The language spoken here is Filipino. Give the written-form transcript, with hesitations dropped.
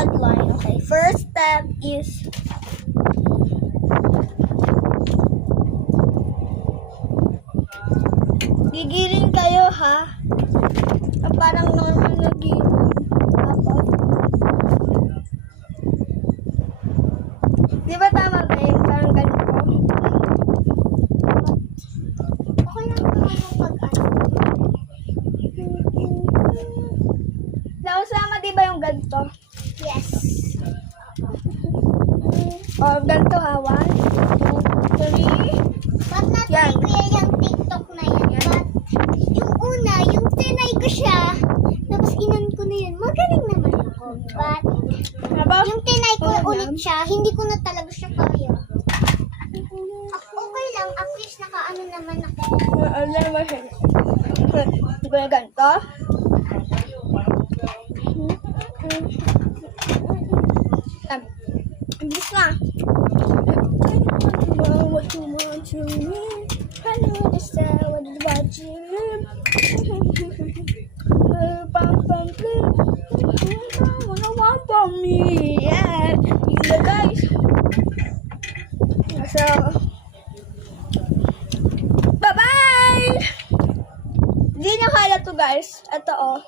guideline. Okay, first step is gigiling kayo ha. Parang normal na giling. Tapos, di ba tama ba yung parang ganito? Okay lang naman yung pag-ano. Nausama di ba yung ganito? Yes. O, ganito ha. 1, 2, 3. Ba't na-try ko yung TikTok na yan? But, yung una, yung tinay ko siya, tapos inan ko na yun, magaling naman ako. But, yung tinay ko ulit siya, hindi ko na talaga siya kaya. Okay lang, at least nakaano naman ako. Ano naman siya? Di ba yung ganito? Bilis na. What you want to me? I know this what about you. Pam pam pam. Wanna want from me? Yeah. You guys. So, bye bye. Hindi nyo kaya to guys. Ito oh.